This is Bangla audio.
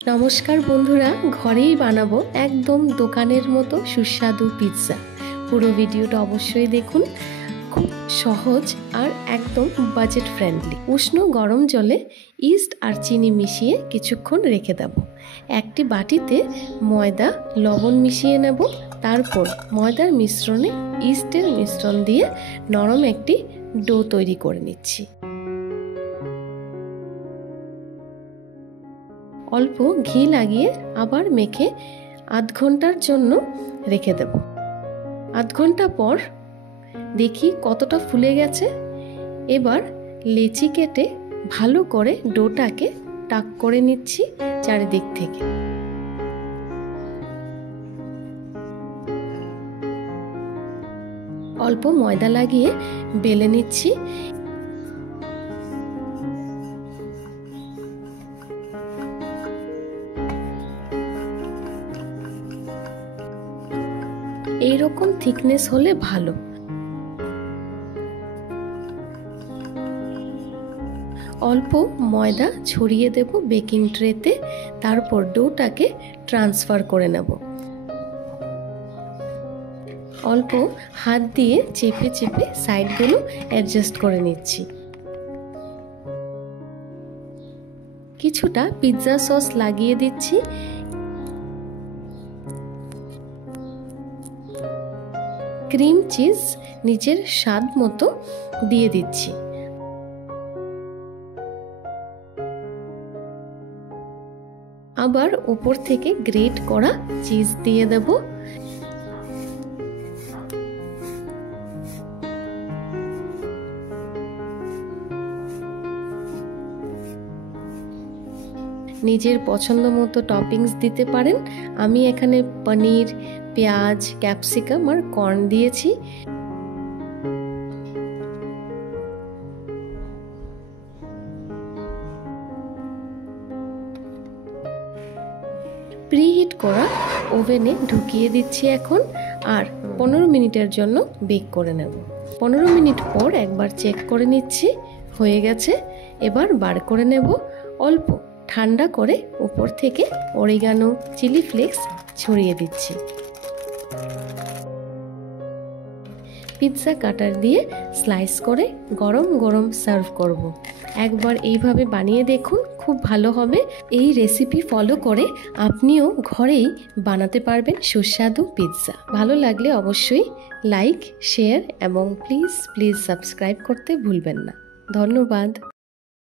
নমস্কার বন্ধুরা, ঘরেই বানাবো একদম দোকানের মতো সুস্বাদু পিৎজা। পুরো ভিডিওটা অবশ্যই দেখুন। খুব সহজ আর একদম বাজেট ফ্রেন্ডলি। উষ্ণ গরম জলে ইস্ট আর চিনি মিশিয়ে কিছুক্ষণ রেখে দেব। একটি বাটিতে ময়দা লবণ মিশিয়ে নেব। তারপর ময়দার মিশ্রণে ইস্টের মিশ্রণ দিয়ে নরম একটি ডো তৈরি করে নিচ্ছি। অল্প ঘি লাগিয়ে আবার মেখে আধ ঘন্টার জন্য রেখে দেব। আধ ঘন্টা পর দেখি কতটা ফুলে গেছে। এবার লেচি কেটে ভালো করে ডোটাকে টাক করে নিচ্ছি চারিদিক থেকে। অল্প ময়দা লাগিয়ে বেলে নিচ্ছি। এইরকম থিকনেস হলে ভালো। অল্প ময়দা ছড়িয়ে দেব বেকিং ট্রেতে। তারপর ডোটাকে ট্রান্সফার করে নেব। অল্প হাত দিয়ে চেপে চেপে সাইডগুলো অ্যাডজাস্ট করে নিচ্ছি। কিছুটা পিৎজা সস লাগিয়ে দিচ্ছি। ক্রিম চিজ নিজের স্বাদ মতো দিয়ে দিচ্ছি। আবার উপর থেকে গ্রেট করা চিজ দিয়ে দেব। নিজের পছন্দ মতো টপিংস দিতে পারেন। আমি এখানে পনির, পেঁয়াজ, ক্যাপসিকাম আর কর্ন দিয়েছি। প্রিহিট করা ওভেনে ঢুকিয়ে দিচ্ছি এখন, আর 15 মিনিটের জন্য বেক করে নেব। 15 মিনিট পর একবার চেক করে নিচ্ছি, হয়ে গেছে। এবার বার করে নেব। অল্প ঠান্ডা করে উপর থেকে অরিগানো, চিলি ফ্লেক্স ছড়িয়ে দিচ্ছি। পিৎজা কাটার দিয়ে স্লাইস করে গরম গরম সার্ভ করব। একবার এইভাবে বানিয়ে দেখুন, খুব ভালো হবে। এই রেসিপি ফলো করে আপনিও ঘরেই বানাতে পারবেন সুস্বাদু পিৎজা। ভালো লাগলে অবশ্যই লাইক, শেয়ার এবং প্লিজ সাবস্ক্রাইব করতে ভুলবেন না। ধন্যবাদ।